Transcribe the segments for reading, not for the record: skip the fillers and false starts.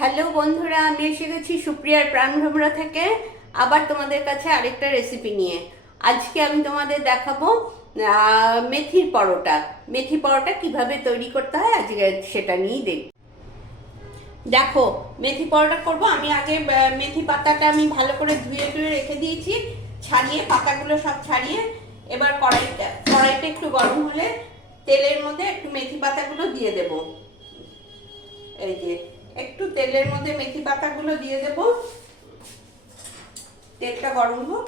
Hello বন্ধুরা, আমি এসে গেছি সুপ্রিয়ার প্রাণভ্রমরা থেকে আবার তোমাদের কাছে আরেকটা রেসিপি নিয়ে। আজকে আমি তোমাদের দেখাবো মেথির পরোটা। মেথি পরোটা কিভাবে তৈরি করতে হয় আজকে সেটা নিয়েই দেখো। মেথি পরোটা করব। আমি আগে মেথি পাতাটা আমি ভালো করে ধুয়ে টুয়ে রেখে দিয়েছি, ছাড়িয়ে পাতাগুলো সব ছাড়িয়ে। এবার কড়াইটা একটু গরম হলে তেলের মধ্যে একটু মেথি পাতাগুলো দিয়ে দেব। এই যে একটু তেলের মধ্যে মেথি পাতাগুলো দিয়ে দেব। তেলটা গরম হোক।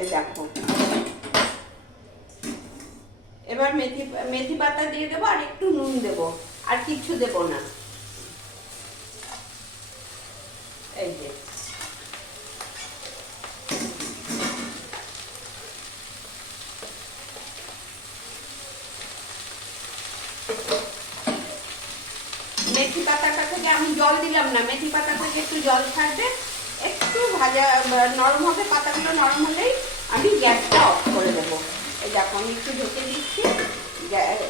এই দেখো, এবার মেথি পাতা দিয়ে দেবো আর একটু নুন দেবো, আর কিচ্ছু দেবো না। এই যে মেথি পাতাটা থেকে আমি জল দিলাম না, মেথি পাতা থেকে একটু জল ছাড়বে, একটু ভাজা নরম হবে। পাতাগুলো নরম হলেই আমি গ্যাসটা অফ করে দেবো। এই দেখো, আমি একটু ঢেকে দিচ্ছি,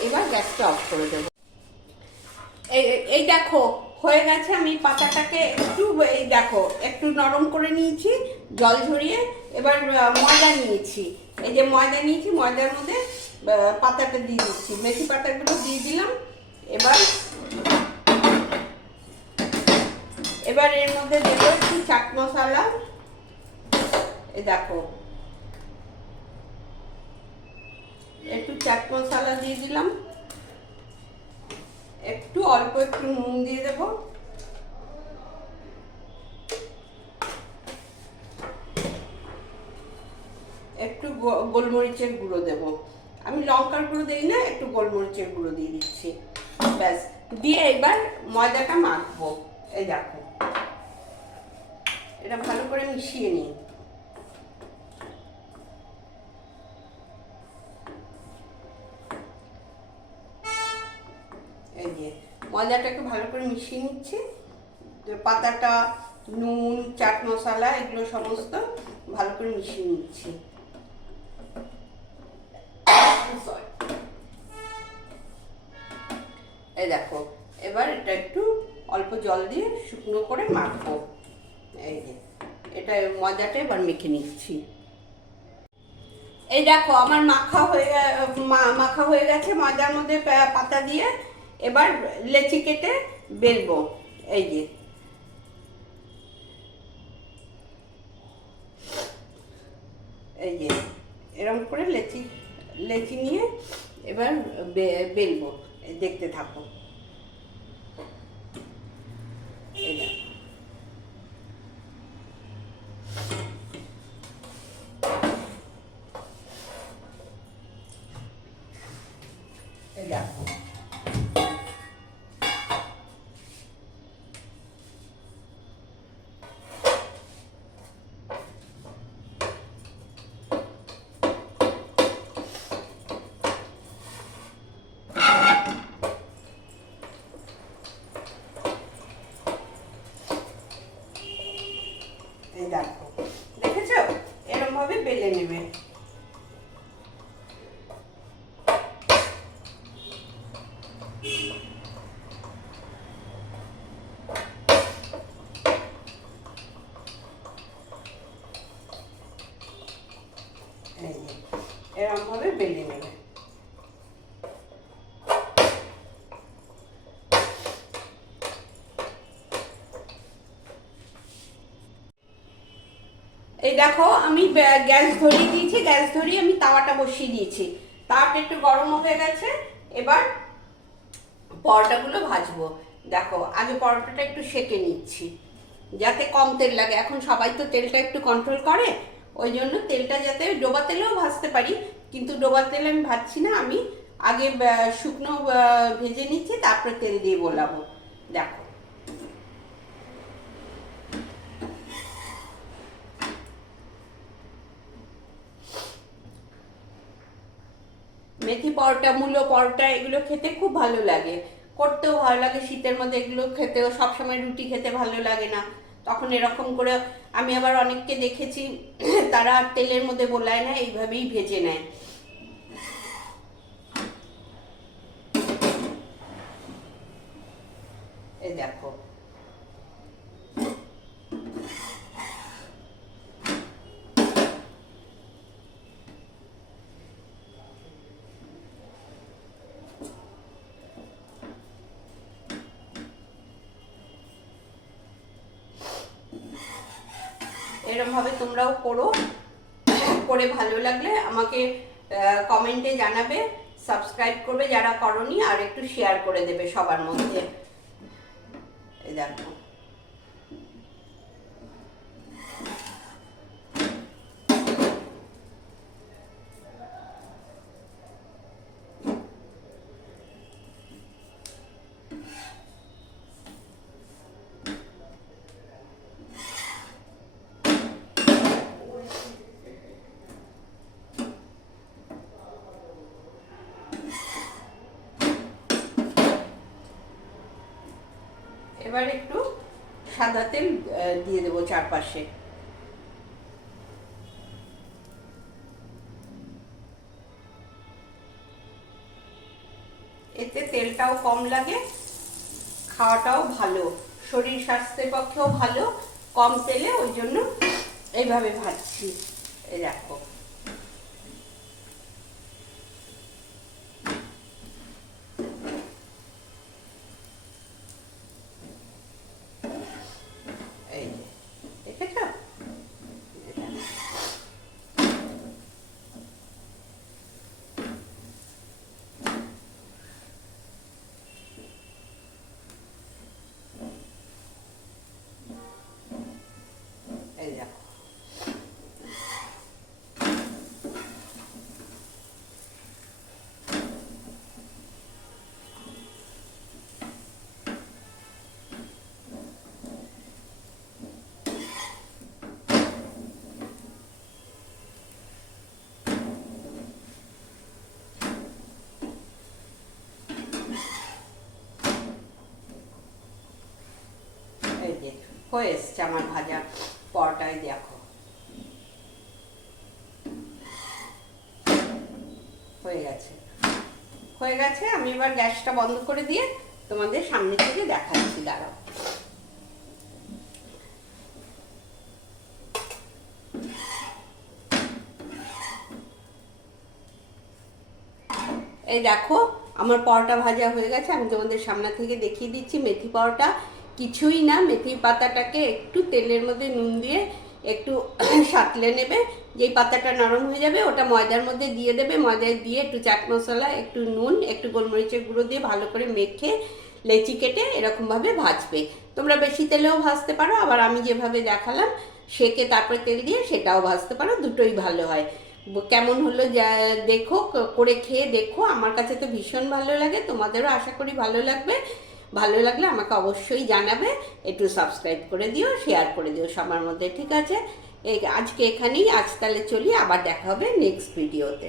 এবার গ্যাসটা অফ করে দেবো। এই দেখো হয়ে গেছে। আমি পাতাটাকে একটু এই দেখো একটু নরম করে নিয়েছি জল ঝরিয়ে। এবার ময়দা নিয়েছি, এই যে ময়দা নিয়েছি, ময়দার মধ্যে পাতাটা দিয়ে দিচ্ছি, মেথি পাতাগুলো দিয়ে দিলাম। এবার এবার এর মধ্যে দেবো একটু চাট মশলা। এই দেখো একটু চাট মশলা দিয়ে দিলাম, একটু অল্প একটু নুন দিয়ে দেবো, একটু গোলমরিচের গুঁড়ো দেবো। আমি লঙ্কার গুঁড়ো দিই না, একটু গোলমরিচের গুঁড়ো দিয়ে দিচ্ছি। ব্যাস, দিয়ে এবার ময়দাটা মাখবো। এই দেখো, এটা ভালো করে মিশিয়ে নিই। এই যে ময়দাটাকে ভালো করে মিশিয়ে নিচ্ছি। পাতাটা, নুন, চাট মশলা এগুলো সমস্ত ভালো করে মিশিয়ে নিচ্ছি। এই দেখো, এবার এটা একটু অল্প জল দিয়ে শুকনো করে মাখবো। এই যে এটা ময়দাটা এবার মেখে নিচ্ছি। এই দেখো আমার মাখা হয়ে গেছে ময়দার মধ্যে পাতা দিয়ে। এবার লেচি কেটে বেলবো। এই যে এই যে এরকম করে লেচি লেচি নিয়ে এবার বেলবো। দেখতে থাকো। এই দেখো, এই দেখো, এই দেখো, দেখেছো? এরকম ভাবে বেলে নেবে। এই যে এরকম ভাবে বেলে নেবে। এই দেখো, আমি গ্যাস ধরিয়ে দিয়েছি, গ্যাস ধরিয়ে আমি তাওয়াটা বসিয়ে দিয়েছি। তাওয়াটা একটু গরম হয়ে গেছে। এবার পরোটাগুলো ভাজবো। দেখো, আগে পরোটাটা একটু সেঁকে নিচ্ছি যাতে কম তেল লাগে। এখন সবাই তো তেলটা একটু কন্ট্রোল করে, ওই জন্য তেলটা যাতে ডোবা তেলেও ভাজতে পারি, কিন্তু ডোবা তেলে আমি ভাজছি না। আমি আগে শুকনো ভেজে নিচ্ছি, তারপরে তেল দিয়ে গোলাবো। দেখো, মেথি পরোটা, মূলো পরোটা এগুলো খেতে খুব ভালো লাগে, করতেও ভালো লাগে। শীতের মধ্যে এগুলো খেতেও, সবসময় রুটি খেতে ভালো লাগে না, তখন এরকম করে। আমি আবার অনেককে দেখেছি তারা তেলের মধ্যে গোলায় না, এইভাবেই ভেজে নেয়। এই দেখো এরকমভাবে তোমরাও করো, করে ভালো লাগলে আমাকে কমেন্টে জানাবে, সাবস্ক্রাইব করবে যারা করনি, আর একটু শেয়ার করে দেবে সবার মধ্যে। এই দেখো এবার একটু সাদা তেল দিয়ে দেবো চারপাশে। এতে তেলটাও কম লাগে, খাওয়াটাও ভালো, শরীর স্বাস্থ্যের পক্ষেও ভালো, কম তেলে, ওই জন্য এইভাবে ভাজছি। এই দেখো এই যে দেখেছ, এই দেখো এই যে হয়ে এসছে আমার ভাজা পরোটায়, দেখো হয়ে গেছে, হয়ে গেছে। আমি এবার গ্যাসটা বন্ধ করে দিয়ে তোমাদের সামনে থেকে দেখাচ্ছি, দাঁড়াও। এই দেখো আমার পরোটা ভাজা হয়ে গেছে, আমি তোমাদের সামনে থেকে দেখিয়ে দিচ্ছি। মেথি পরোটা কিছুই না, মেথি পাতাটাকে একটু তেলের মধ্যে নুন দিয়ে একটু সাঁতলে নেবে, যেই পাতাটা নরম হয়ে যাবে ওটা ময়দার মধ্যে দিয়ে দেবে, ময়দায় দিয়ে একটু চাট মশলা, একটু নুন, একটু গোলমরিচের গুঁড়ো দিয়ে ভালো করে মেখে লেচি কেটে এরকমভাবে ভাজবে। তোমরা বেশি তেলেও ভাজতে পারো, আবার আমি যেভাবে দেখালাম সেকে তারপরে তেল দিয়ে সেটাও ভাজতে পারো, দুটোই ভালো হয়। কেমন হলো যা দেখো, করে খেয়ে দেখো। আমার কাছে তো ভীষণ ভালো লাগে, তোমাদেরও আশা করি ভালো লাগবে। ভালো লাগলে আমাকে অবশ্যই জানাবে, একটু সাবস্ক্রাইব করে দিও, শেয়ার করে দিও সবার মধ্যে, ঠিক আছে? আজকে এখানেই, আজ তাহলে চলি, আবার দেখা হবে নেক্সট ভিডিওতে।